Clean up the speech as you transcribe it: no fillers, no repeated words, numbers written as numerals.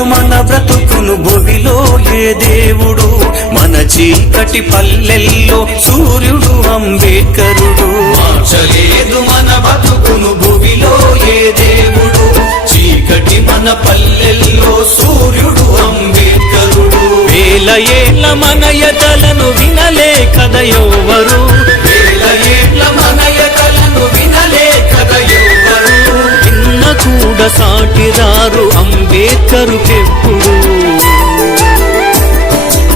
మార్చలేదు మన బ్రతుకును భువిలో ఏ దేవుడు, మన చీకటి పల్లెల్లో సూర్యుడు అంబేద్కరుడు. మార్చలేదు మన బతుకును భువిలో ఏ దేవుడు, చీకటి మన పల్లెల్లో సూర్యుడు అంబేద్కరుడు. వేల ఏళ్ల మన యతలను వినలే కదా ఎవరు, వేల ఏళ్ల మన యతలను వినలే కదా ఎవరు. నిన్న కూడా సాటిరారు అంబేద్కరుకెప్పుడు.